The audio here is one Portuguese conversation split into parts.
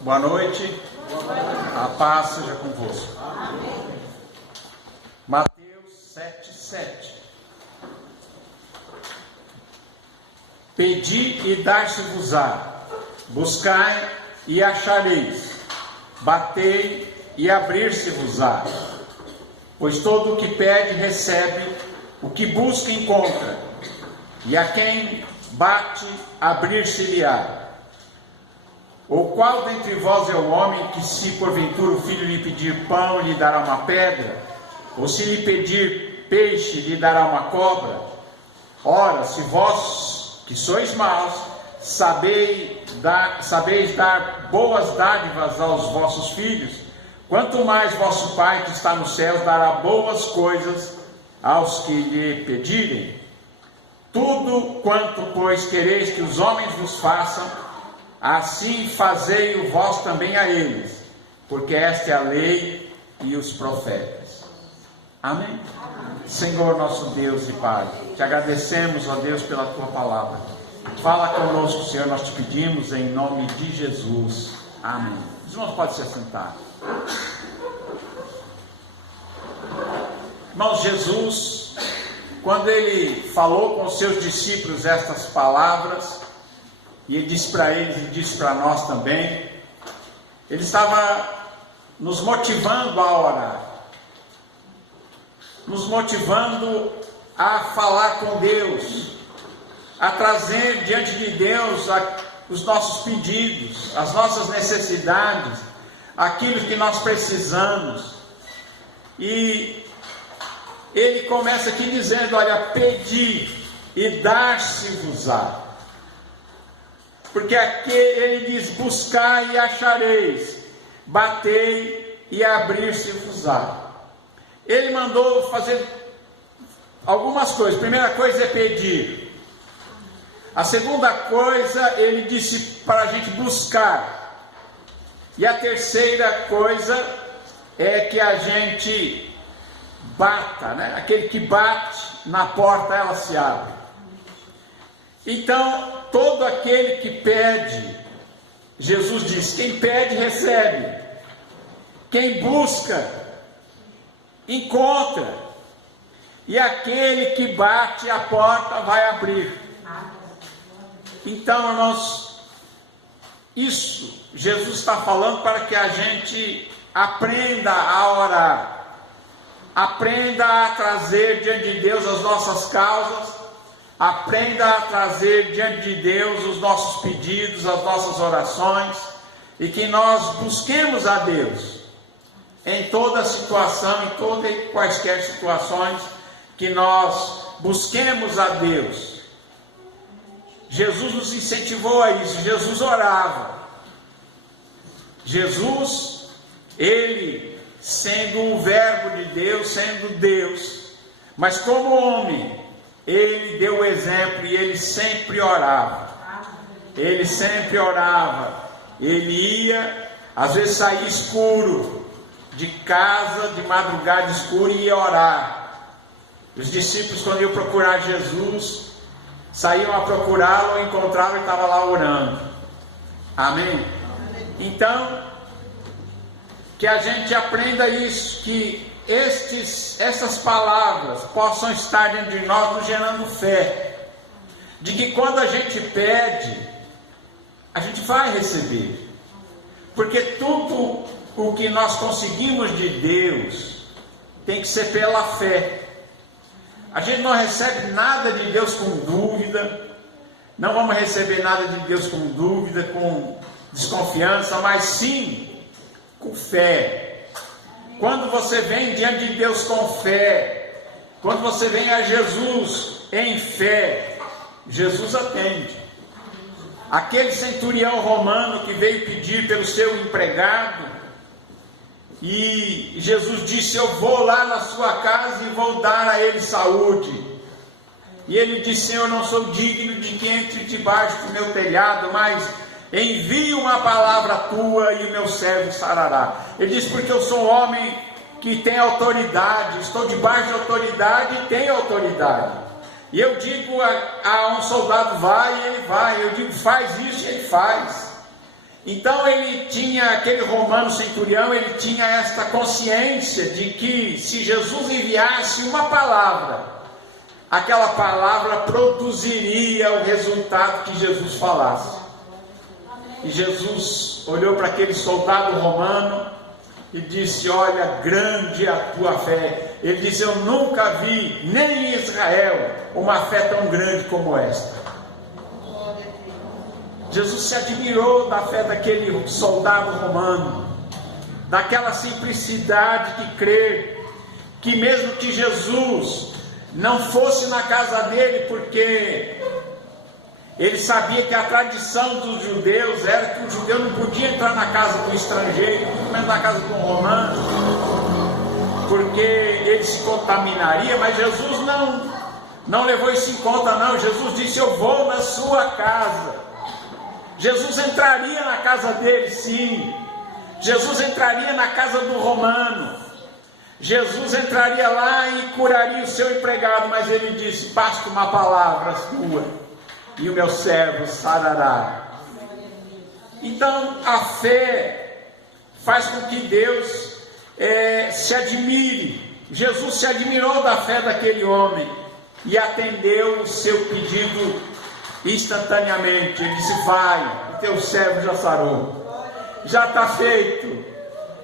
Boa noite. A paz seja convosco. Mateus 7:7. Pedi e dar-se-vos-á, buscai e achareis, batei e abrir-se-vos-á. Pois todo o que pede recebe, o que busca encontra, e a quem bate abrir-se-lhe-á. Ou qual dentre vós é o homem que, se porventura o filho lhe pedir pão, lhe dará uma pedra? Ou se lhe pedir peixe, lhe dará uma cobra? Ora, se vós, que sois maus, sabeis dar boas dádivas aos vossos filhos, quanto mais vosso Pai que está nos céus dará boas coisas aos que lhe pedirem. Tudo quanto, pois, quereis que os homens vos façam, assim fazei-o vós também a eles, porque esta é a lei e os profetas. Amém? Senhor nosso Deus e Pai, te agradecemos, ó Deus, pela tua palavra. Fala conosco, Senhor, nós te pedimos em nome de Jesus. Amém. Os irmãos podem se assentar. Irmãos, Jesus, quando ele falou com os seus discípulos estas palavras, e ele disse para eles e disse para nós também, ele estava nos motivando a orar, nos motivando a falar com Deus, a trazer diante de Deus os nossos pedidos, as nossas necessidades, aquilo que nós precisamos. E ele começa aqui dizendo, olha, pedi e dar-se-vos-á. Porque aqui ele diz, buscai e achareis, batei e abrir-se-vos-á. Ele mandou fazer algumas coisas. A primeira coisa é pedir. A segunda coisa, ele disse para a gente buscar. E a terceira coisa é que a gente bata, né? Aquele que bate na porta, ela se abre. Então, todo aquele que pede, Jesus diz, quem pede recebe, quem busca encontra, e aquele que bate a porta vai abrir. Então, irmãos, isso Jesus está falando para que a gente aprenda a orar, aprenda a trazer diante de Deus as nossas causas, aprenda a trazer diante de Deus os nossos pedidos, as nossas orações, e que nós busquemos a Deus em toda situação, em todas e quaisquer situações, que nós busquemos a Deus. Jesus nos incentivou a isso. Jesus orava. Jesus, ele sendo o verbo de Deus, sendo Deus, mas como homem, ele deu o exemplo e ele sempre orava. Ele sempre orava. Ele ia, às vezes saía escuro de casa, de madrugada escura, e ia orar. Os discípulos, quando iam procurar Jesus, saíam a procurá-lo, encontravam e estava lá orando. Amém? Então, que a gente aprenda isso, que essas palavras possam estar dentro de nós, nos gerando fé, de que quando a gente pede, a gente vai receber, porque tudo o que nós conseguimos de Deus tem que ser pela fé. A gente não recebe nada de Deus com dúvida, não vamos receber nada de Deus com dúvida, com desconfiança, mas sim com fé. Quando você vem diante de Deus com fé, quando você vem a Jesus em fé, Jesus atende. Aquele centurião romano que veio pedir pelo seu empregado, e Jesus disse, eu vou lá na sua casa e vou dar a ele saúde. E ele disse, Senhor, eu não sou digno de que entre debaixo do meu telhado, mas envie uma palavra tua e o meu servo sarará. Ele disse, porque eu sou um homem que tem autoridade, estou debaixo de autoridade e tenho autoridade. E eu digo a um soldado, vai, e ele vai. Eu digo, faz isso, e ele faz. Então ele tinha, aquele romano centurião, ele tinha esta consciência de que se Jesus enviasse uma palavra, aquela palavra produziria o resultado que Jesus falasse. E Jesus olhou para aquele soldado romano e disse: olha, grande é a tua fé. Ele disse: eu nunca vi, nem em Israel, uma fé tão grande como esta. Jesus se admirou da fé daquele soldado romano, daquela simplicidade de crer, que mesmo que Jesus não fosse na casa dele, porque ele sabia que a tradição dos judeus era que o judeu não podia entrar na casa do estrangeiro, muito menos na casa de um romano, porque ele se contaminaria. Mas Jesus não levou isso em conta, não. Jesus disse: eu vou na sua casa. Jesus entraria na casa dele, sim. Jesus entraria na casa do romano. Jesus entraria lá e curaria o seu empregado, mas ele disse: basta uma palavra sua e o meu servo sarará. Então a fé faz com que Deus se admire. Jesus se admirou da fé daquele homem e atendeu o seu pedido instantaneamente. Ele disse: vai, o teu servo já sarou, já está feito.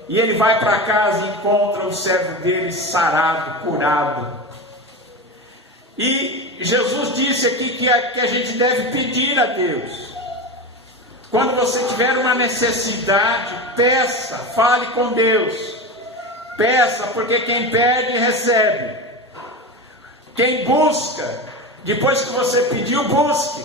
E ele vai para casa e encontra o servo dele sarado, curado. E Jesus disse aqui que a gente deve pedir a Deus. Quando você tiver uma necessidade, peça, fale com Deus. Peça, porque quem pede, recebe. Quem busca, depois que você pediu, busque.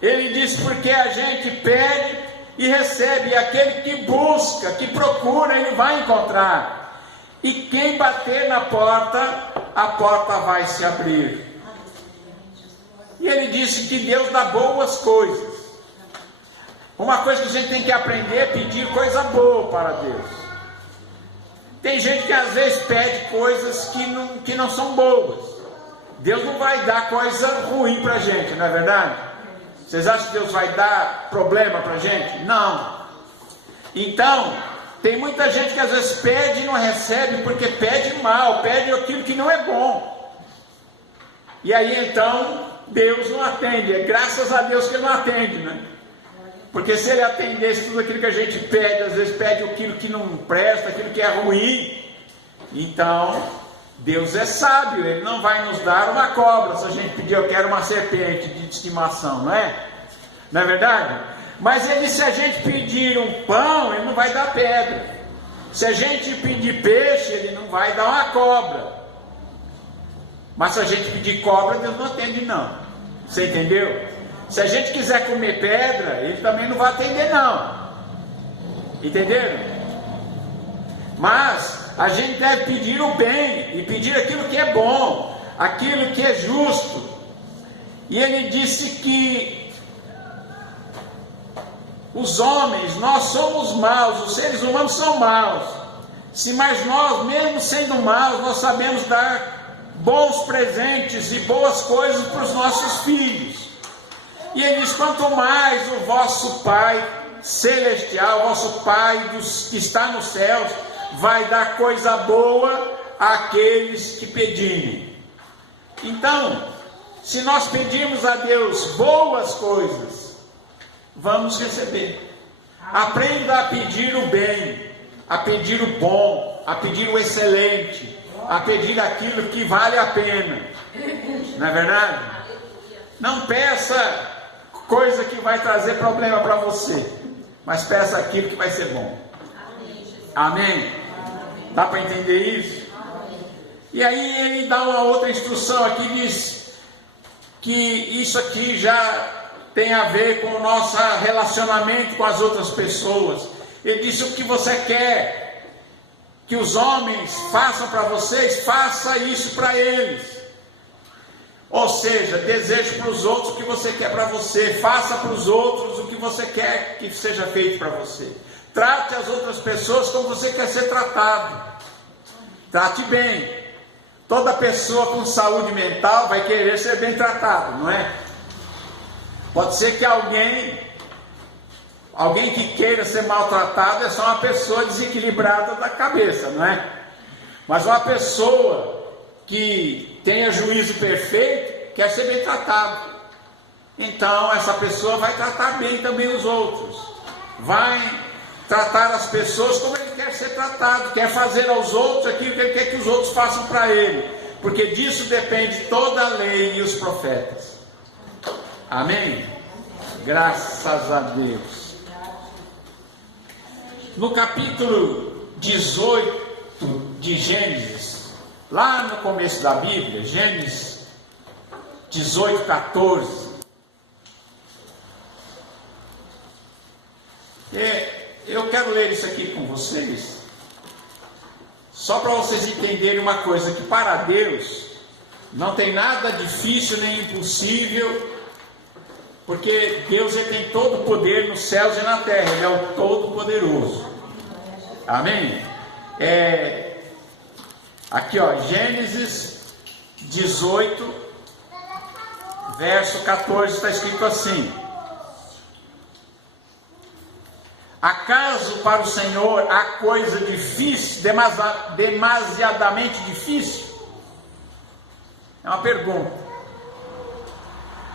Ele diz: porque a gente pede e recebe, e aquele que busca, que procura, ele vai encontrar. E quem bater na porta, a porta vai se abrir. E ele disse que Deus dá boas coisas. Uma coisa que a gente tem que aprender é pedir coisa boa para Deus. Tem gente que às vezes pede coisas que não são boas. Deus não vai dar coisa ruim para a gente, não é verdade? Vocês acham que Deus vai dar problema para a gente? Não. Então, tem muita gente que às vezes pede e não recebe, porque pede mal, pede aquilo que não é bom. E aí então, Deus não atende. É graças a Deus que Ele não atende, né? Porque se Ele atendesse tudo aquilo que a gente pede, às vezes pede aquilo que não presta, aquilo que é ruim, então Deus é sábio, Ele não vai nos dar uma cobra se a gente pedir: eu quero uma serpente de estimação, não é? Não é verdade? Mas Ele, se a gente pedir um pão, Ele não vai dar pedra. Se a gente pedir peixe, Ele não vai dar uma cobra. Mas se a gente pedir cobra, Deus não atende, não. Você entendeu? Se a gente quiser comer pedra, Ele também não vai atender, não. Entenderam? Mas a gente deve pedir o bem, e pedir aquilo que é bom, aquilo que é justo. E Ele disse que os homens, nós somos maus, os seres humanos são maus. Mas nós, mesmo sendo maus, nós sabemos dar bons presentes e boas coisas para os nossos filhos. E Ele diz: quanto mais o vosso Pai celestial, o vosso Pai que está nos céus, vai dar coisa boa àqueles que pedirem. Então, se nós pedirmos a Deus boas coisas, vamos receber. Aprenda a pedir o bem, a pedir o bom, a pedir o excelente, a pedir aquilo que vale a pena. Não é verdade? Não peça coisa que vai trazer problema para você, mas peça aquilo que vai ser bom. Amém? Dá para entender isso? E aí ele dá uma outra instrução aqui, diz que isso aqui já tem a ver com o nosso relacionamento com as outras pessoas. Ele disse: o que você quer que os homens façam para vocês, faça isso para eles. Ou seja, deseje para os outros o que você quer para você, faça para os outros o que você quer que seja feito para você. Trate as outras pessoas como você quer ser tratado. Trate bem. Toda pessoa com saúde mental vai querer ser bem tratado, não é? Pode ser que Alguém que queira ser maltratado é só uma pessoa desequilibrada da cabeça, não é? Mas uma pessoa que tenha juízo perfeito quer ser bem tratado. Então essa pessoa vai tratar bem também os outros. Vai tratar as pessoas como ele quer ser tratado, quer fazer aos outros aquilo que ele quer que os outros façam para ele, porque disso depende toda a lei e os profetas. Amém? Graças a Deus. No capítulo 18 de Gênesis, lá no começo da Bíblia, Gênesis 18, 14, eu quero ler isso aqui com vocês, só para vocês entenderem uma coisa, que para Deus não tem nada difícil nem impossível, porque Deus ele tem todo o poder nos céus e na terra, Ele é o Todo-Poderoso. Amém? Aqui ó, Gênesis 18, verso 14, está escrito assim: acaso para o Senhor há coisa difícil, demasiadamente difícil? É uma pergunta.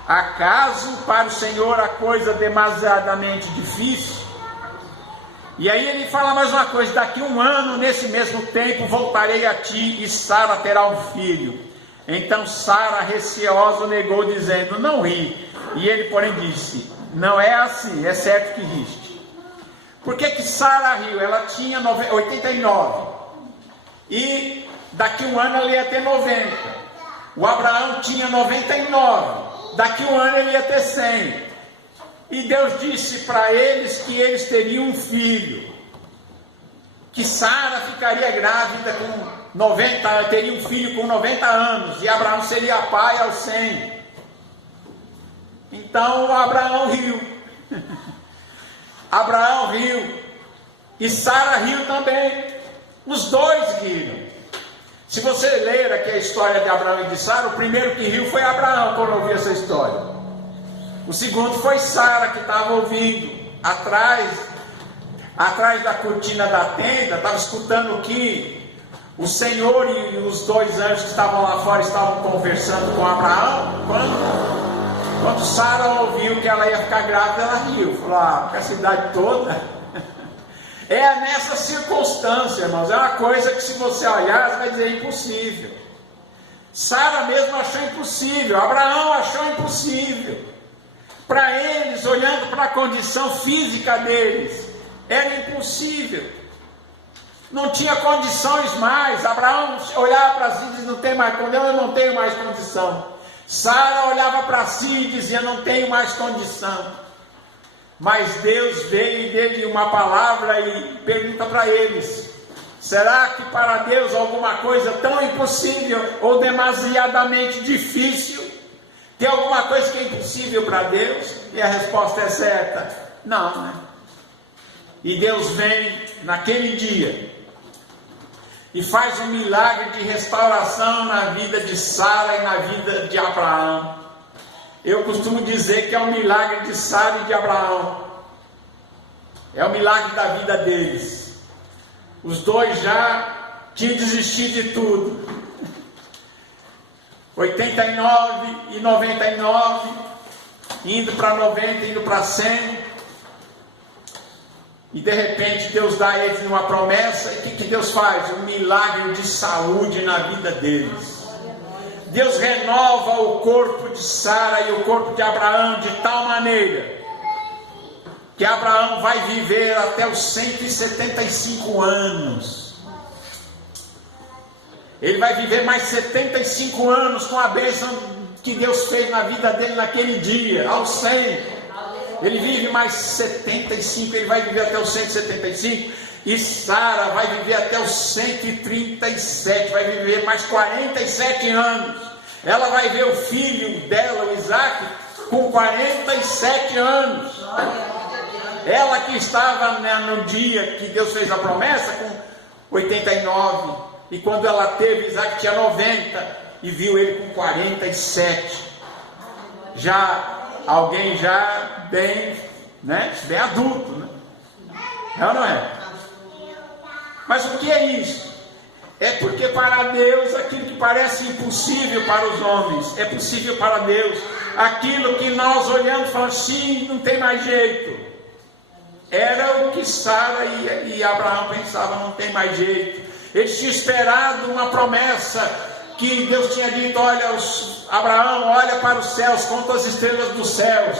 Acaso para o Senhor há coisa demasiadamente difícil? E aí ele fala mais uma coisa: daqui um ano, nesse mesmo tempo, voltarei a ti e Sara terá um filho. Então Sara, receosa, negou, dizendo: não ri. E ele, porém, disse: não é assim, é certo que riste. Por que Sara riu? Ela tinha 89. E daqui um ano ela ia ter 90. O Abraão tinha 99. Daqui um ano ele ia ter 100. E Deus disse para eles que eles teriam um filho. Que Sara ficaria grávida com 90, teria um filho com 90 anos. E Abraão seria pai aos 100. Então Abraão riu. Abraão riu. E Sara riu também. Os dois riram. Se você ler aqui a história de Abraão e de Sara, o primeiro que riu foi Abraão quando ouviu essa história. O segundo foi Sara, que estava ouvindo atrás da cortina da tenda, estava escutando o que o Senhor e os dois anjos que estavam lá fora estavam conversando com Abraão. Quando Sara ouviu que ela ia ficar grávida, ela riu. Falou: porque a cidade toda... É nessa circunstância, irmãos, é uma coisa que se você olhar, você vai dizer impossível. Sara mesmo achou impossível, Abraão achou impossível. Para eles, olhando para a condição física deles, era impossível. Não tinha condições mais. Abraão olhava para si e dizia: não tem mais condição, eu não tenho mais condição. Sara olhava para si e dizia: não tenho mais condição. Mas Deus veio e deu uma palavra e pergunta para eles: será que para Deus alguma coisa tão impossível ou demasiadamente difícil? Tem alguma coisa que é impossível para Deus? E a resposta é certa: não, né? E Deus vem naquele dia e faz um milagre de restauração na vida de Sara e na vida de Abraão. Eu costumo dizer que é o milagre de Sara e de Abraão. É o milagre da vida deles. Os dois já tinham desistido de tudo. 89 e 99, indo para 90, indo para 100. E de repente Deus dá a eles uma promessa. E o que Deus faz? Um milagre de saúde na vida deles. Deus renova o corpo de Sara e o corpo de Abraão de tal maneira que Abraão vai viver até os 175 anos. Ele vai viver mais 75 anos com a bênção que Deus fez na vida dele naquele dia, aos 100. Ele vive mais 75, ele vai viver até os 175. E Sara vai viver até os 137, vai viver mais 47 anos. Ela vai ver o filho dela, o Isaac, com 47 anos. Ela que estava no dia que Deus fez a promessa, com 89. E quando ela teve, Isaac tinha 90 e viu ele com 47. Já alguém já bem né? Bem adulto, né? É ou não é? Mas o que é isso? É porque para Deus aquilo que parece impossível para os homens é possível para Deus. Aquilo que nós olhamos e falamos, sim, não tem mais jeito. Era o que Sara e Abraão pensavam, não tem mais jeito. Eles tinham esperado uma promessa que Deus tinha dito, olha, Abraão, olha para os céus, conta as estrelas dos céus.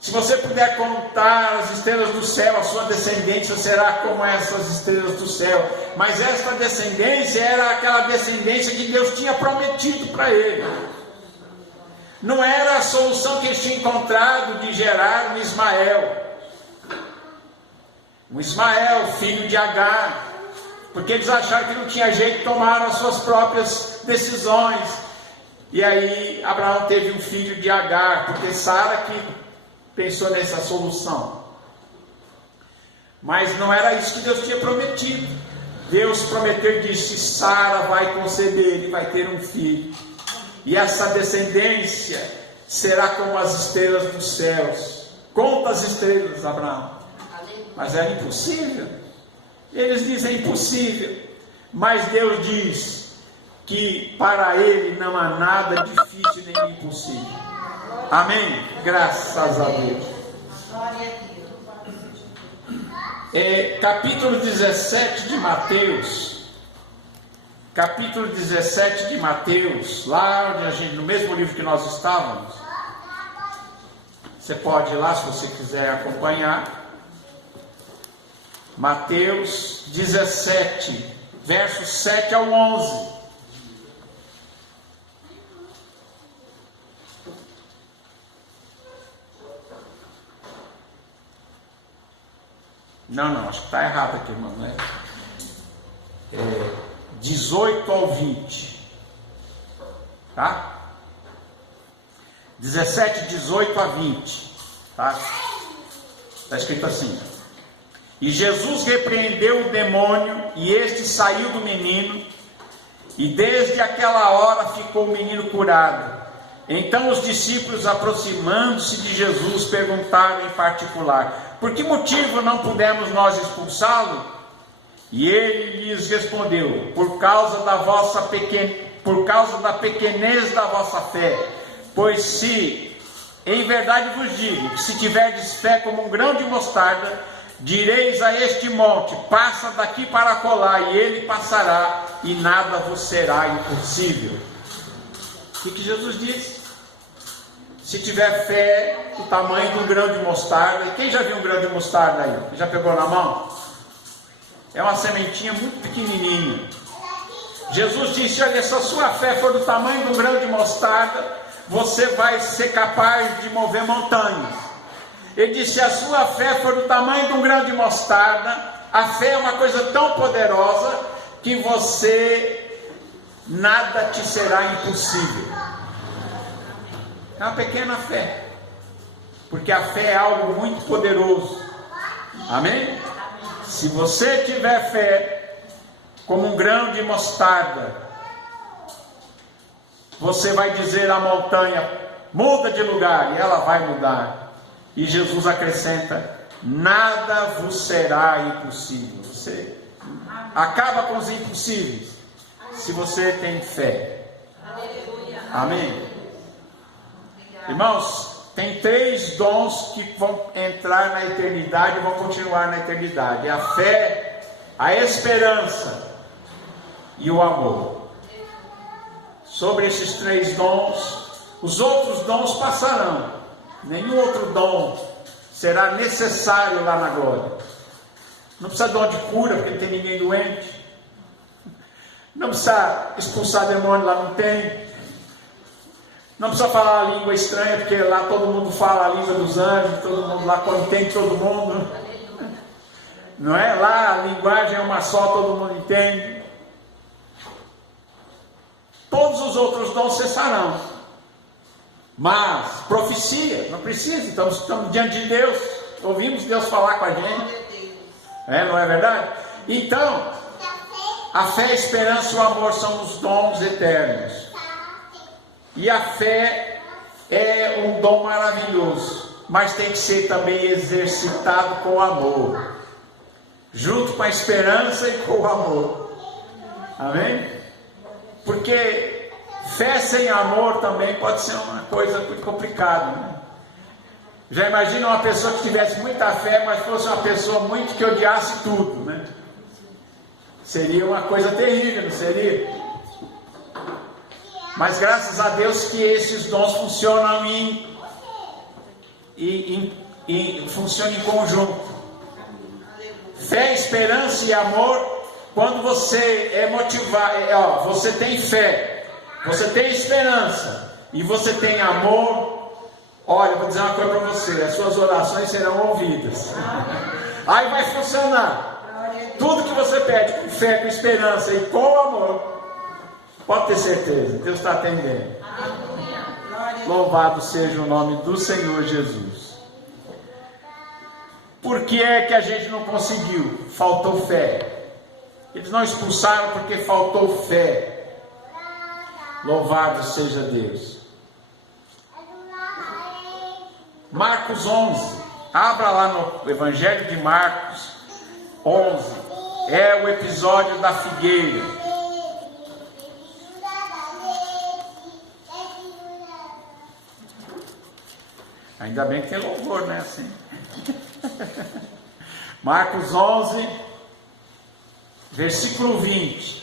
Se você puder contar as estrelas do céu, a sua descendência será como essas estrelas do céu. Mas esta descendência era aquela descendência que Deus tinha prometido para ele. Não era a solução que eles tinham encontrado de gerar um Ismael. Um Ismael, filho de Agar. Porque eles acharam que não tinha jeito, tomaram as suas próprias decisões. E aí Abraão teve um filho de Agar, porque Sara que pensou nessa solução. Mas não era isso que Deus tinha prometido. Deus prometeu e disse, Sara vai conceber, ele vai ter um filho. E essa descendência será como as estrelas dos céus. Conta as estrelas, Abraão. Mas era impossível. Eles dizem impossível. Mas Deus diz que para ele não há nada difícil nem impossível. Amém? Graças a Deus. Capítulo 17 de Mateus. Capítulo 17 de Mateus. Lá onde a gente, no mesmo livro que nós estávamos. Você pode ir lá se você quiser acompanhar. Mateus 17, versos 7 ao 11. Não, acho que está errado aqui, irmão, né? 18 ao 20. Tá? 17, 18 a 20. Tá? Está escrito assim. E Jesus repreendeu o demônio, e este saiu do menino, e desde aquela hora ficou o menino curado. Então os discípulos, aproximando-se de Jesus, perguntaram em particular, por que motivo não pudemos nós expulsá-lo? E ele lhes respondeu, por causa da pequenez da vossa fé. Pois se, em verdade vos digo, que se tiverdes fé como um grão de mostarda, direis a este monte, passa daqui para acolá, e ele passará, e nada vos será impossível. O que Jesus disse? Se tiver fé do tamanho de um grão de mostarda, e quem já viu um grão de mostarda aí? Já pegou na mão? É uma sementinha muito pequenininha. Jesus disse, olha, se a sua fé for do tamanho de um grão de mostarda, você vai ser capaz de mover montanhas. Ele disse, se a sua fé for do tamanho de um grão de mostarda, a fé é uma coisa tão poderosa, que nada te será impossível. É uma pequena fé, porque a fé é algo muito poderoso. Amém? Se você tiver fé como um grão de mostarda, você vai dizer à montanha, muda de lugar, e ela vai mudar. E Jesus acrescenta, nada vos será impossível. Você acaba com os impossíveis, se você tem fé. Amém? Irmãos, tem 3 dons que vão entrar na eternidade e vão continuar na eternidade: a fé, a esperança e o amor. Sobre esses 3 dons, os outros dons passarão. Nenhum outro dom será necessário lá na glória. Não precisa de dom de cura, porque não tem ninguém doente. Não precisa expulsar demônio, lá não tem. Não precisa falar a língua estranha, porque lá todo mundo fala a língua dos anjos, todo mundo lá entende todo mundo. Não é? Lá a linguagem é uma só, todo mundo entende. Todos os outros dons cessarão. Mas profecia, não precisa, estamos diante de Deus, ouvimos Deus falar com a gente. Não é verdade? Então, a fé, a esperança e o amor são os dons eternos. E a fé é um dom maravilhoso. mas tem que ser também exercitado com amor, junto com a esperança e com o amor. Amém? Porque fé sem amor também pode ser uma coisa muito complicada, né? Já imagina uma pessoa que tivesse muita fé, mas fosse uma pessoa muito que odiasse tudo, né? Seria uma coisa terrível, não seria? Mas graças a Deus que esses dons funcionam funcionam em conjunto. Fé, esperança e amor. Quando você é motivado, você tem fé, você tem esperança e você tem amor. Olha, vou dizer uma coisa para você: as suas orações serão ouvidas. Aí vai funcionar. Tudo que você pede com fé, com esperança e com amor, pode ter certeza, Deus está atendendo. Louvado seja o nome do Senhor Jesus. Por que é que a gente não conseguiu? Faltou fé. Eles não expulsaram porque faltou fé. Louvado seja Deus. Marcos 11. Abra lá no Evangelho de Marcos 11. É o episódio da figueira. Ainda bem que tem louvor, né? Assim. Marcos 11, versículo 20.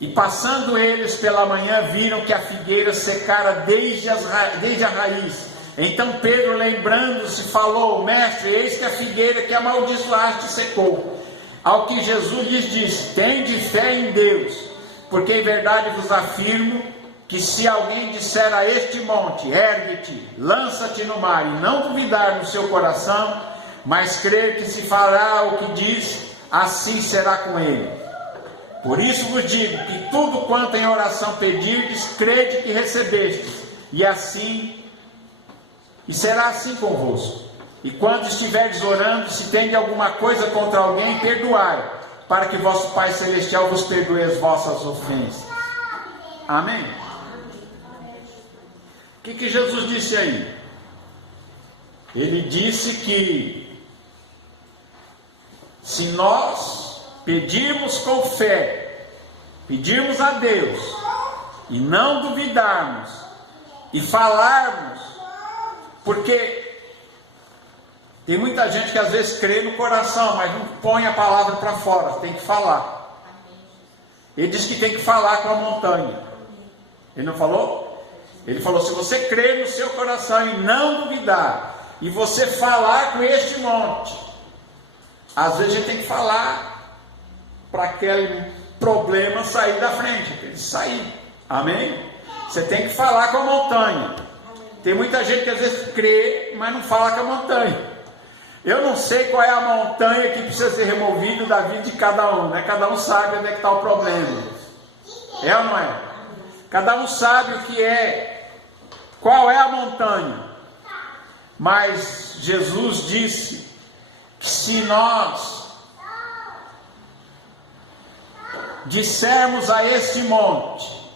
E passando eles pela manhã, viram que a figueira secara desde a raiz. Então Pedro, lembrando-se, falou: Mestre, eis que a figueira que amaldiçoaste secou. Ao que Jesus lhes disse: tende fé em Deus, porque em verdade vos afirmo que se alguém disser a este monte: ergue-te, lança-te no mar, e não duvidar no seu coração, mas crer que se fará o que diz, assim será com ele. Por isso vos digo que tudo quanto em oração pedirdes, crede que recebestes, e será assim convosco. E quando estiverdes orando, se tendes alguma coisa contra alguém, perdoai, para que vosso Pai Celestial vos perdoe as vossas ofensas. Amém? O que Jesus disse aí? Ele disse que se nós pedirmos com fé, pedirmos a Deus, e não duvidarmos, e falarmos, porque tem muita gente que às vezes crê no coração, mas não põe a palavra para fora, tem que falar. Ele disse que tem que falar com a montanha. Ele não falou? Ele falou: se você crer no seu coração e não duvidar, e você falar com este monte, às vezes a gente tem que falar para aquele problema sair da frente, tem que sair. Amém? Você tem que falar com a montanha. Tem muita gente que às vezes crê, mas não fala com a montanha. Eu não sei qual é a montanha que precisa ser removida da vida de cada um, né? Cada um sabe onde é que está o problema. É ou não é? Cada um sabe o que é, qual é a montanha. Mas Jesus disse que se nós dissermos a este monte: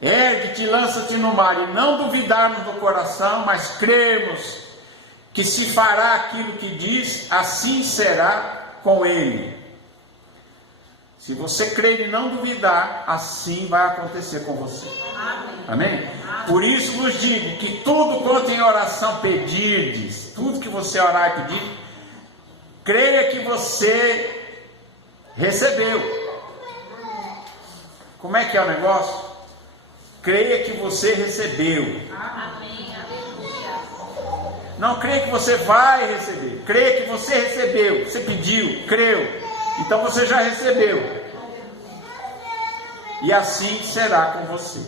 ergue-te, lança-te no mar, e não duvidarmos do coração, mas cremos que se fará aquilo que diz, assim será com ele. Se você crer e não duvidar, assim vai acontecer com você. Amém? Por isso vos digo que tudo quanto em oração pedirdes, tudo que você orar e pedir, creia que você recebeu. Como é que é o negócio? Creia que você recebeu. Não creia que você vai receber. Creia que você recebeu. Você pediu, creu. Então você já recebeu. E assim será com você.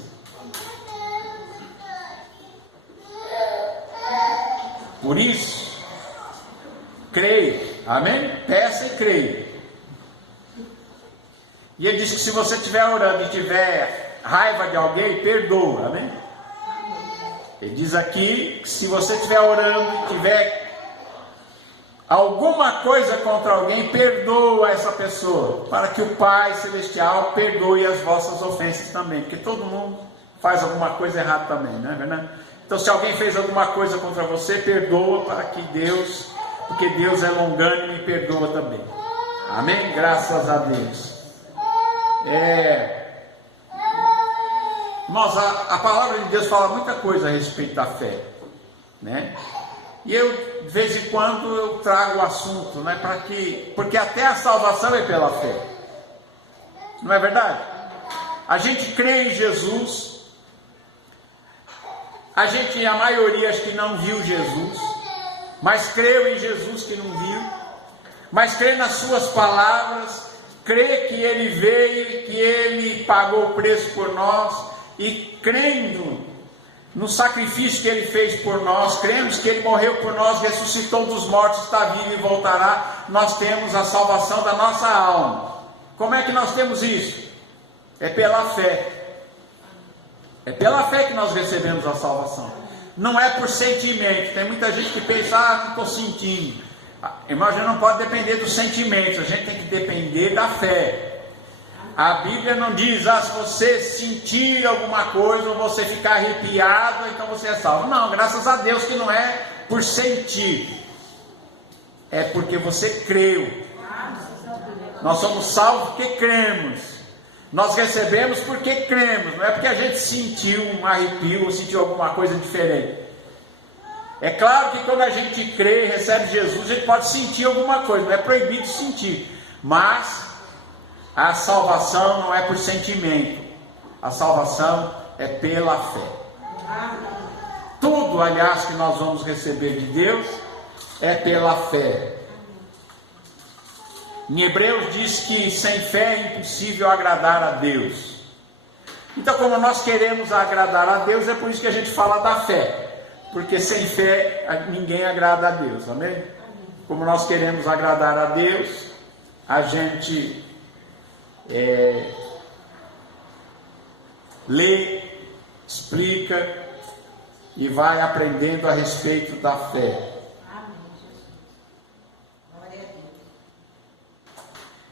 Por isso, creia. Amém? Peça e creia. E ele diz que se você estiver orando e tiver raiva de alguém, perdoa. Amém? Ele diz aqui que se você estiver orando e tiver alguma coisa contra alguém, perdoa essa pessoa, para que o Pai Celestial perdoe as vossas ofensas também, porque todo mundo faz alguma coisa errada também, não é verdade? Então, se alguém fez alguma coisa contra você, perdoa, para que Deus, porque Deus é longânimo e perdoa também. Amém? Graças a Deus. Irmãos, a palavra de Deus fala muita coisa a respeito da fé, né? E eu, de vez em quando, eu trago o assunto, né? Porque até a salvação é pela fé. Não é verdade? A gente crê em Jesus. A maioria acho que não viu Jesus, mas creu em Jesus que não viu, mas crê nas suas palavras, crê que Ele veio, que Ele pagou o preço por nós, e crendo no sacrifício que Ele fez por nós, cremos que Ele morreu por nós, ressuscitou dos mortos, está vivo e voltará, nós temos a salvação da nossa alma. Como é que nós temos isso? É pela fé. É pela fé que nós recebemos a salvação. Não é por sentimento. Tem muita gente que pensa, não estou sentindo. Irmão, a gente não pode depender dos sentimentos, a gente tem que depender da fé. A Bíblia não diz, se você sentir alguma coisa, ou você ficar arrepiado, então você é salvo. Não, graças a Deus que não é por sentir. É porque você creu. Nós somos salvos porque cremos. Nós recebemos porque cremos, não é porque a gente sentiu um arrepio ou sentiu alguma coisa diferente. É claro que quando a gente crê e recebe Jesus, a gente pode sentir alguma coisa, não é proibido sentir. Mas a salvação não é por sentimento, a salvação é pela fé. Tudo, aliás, que nós vamos receber de Deus é pela fé. Em Hebreus diz que sem fé é impossível agradar a Deus. Então, como nós queremos agradar a Deus, é por isso que a gente fala da fé. Porque sem fé ninguém agrada a Deus, amém? Como nós queremos agradar a Deus, a gente lê, explica e vai aprendendo a respeito da fé.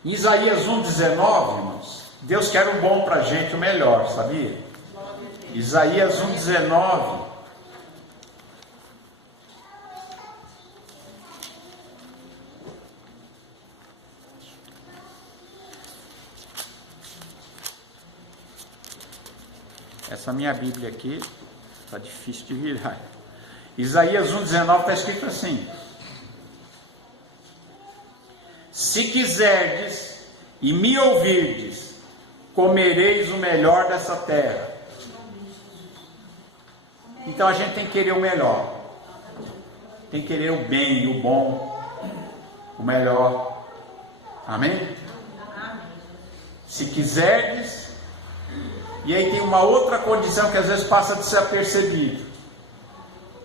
Em Isaías 1,19, irmãos, Deus quer o bom para a gente, o melhor, sabia? Isaías 1,19. Essa minha Bíblia aqui está difícil de virar. Isaías 1,19 está escrito assim: se quiserdes e me ouvirdes, comereis o melhor dessa terra. Então a gente tem que querer o melhor, tem que querer o bem, o bom, o melhor. Amém? Se quiserdes. E aí tem uma outra condição que às vezes passa de ser apercebido.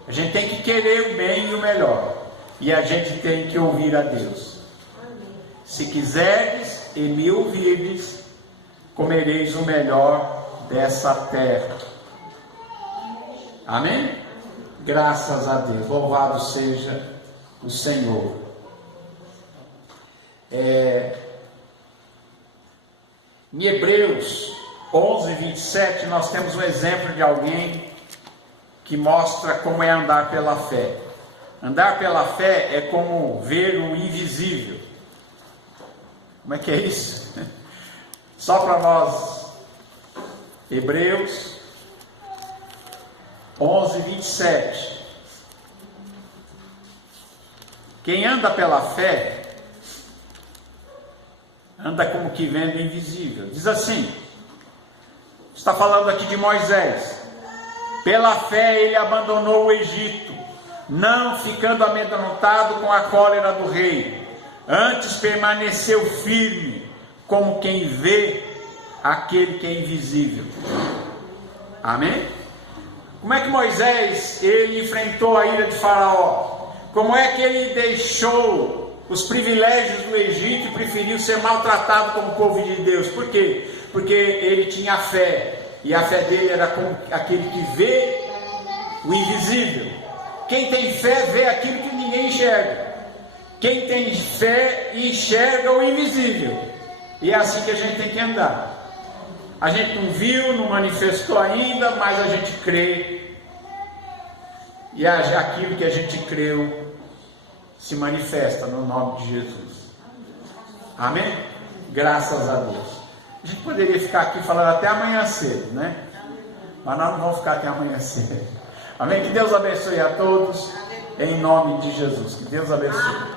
A gente tem que querer o bem e o melhor, e a gente tem que ouvir a Deus. Se quiserdes e me ouvirdes, comereis o melhor dessa terra. Amém? Graças a Deus, louvado seja o Senhor. Em Hebreus 11:27, nós temos um exemplo de alguém que mostra como é andar pela fé. Andar pela fé é como ver o invisível. Como é que é isso? Só para nós. Hebreus 11:27. Quem anda pela fé anda como que vendo o invisível. Diz assim, está falando aqui de Moisés. Pela fé ele abandonou o Egito, não ficando amedrontado com a cólera do rei. Antes permaneceu firme, como quem vê aquele que é invisível. Amém? Como é que Moisés ele enfrentou a ira de Faraó? Como é que ele deixou os privilégios do Egito e preferiu ser maltratado como povo de Deus? Por quê? Porque ele tinha fé, e a fé dele era como aquele que vê o invisível. Quem tem fé vê aquilo que ninguém enxerga. Quem tem fé enxerga o invisível. E é assim que a gente tem que andar. A gente não viu, não manifestou ainda, mas a gente crê e aquilo que a gente creu se manifesta no nome de Jesus. Amém? Graças a Deus. A gente poderia ficar aqui falando até amanhã cedo, né? Mas nós não vamos ficar até amanhã cedo. Amém? Que Deus abençoe a todos, em nome de Jesus. Que Deus abençoe.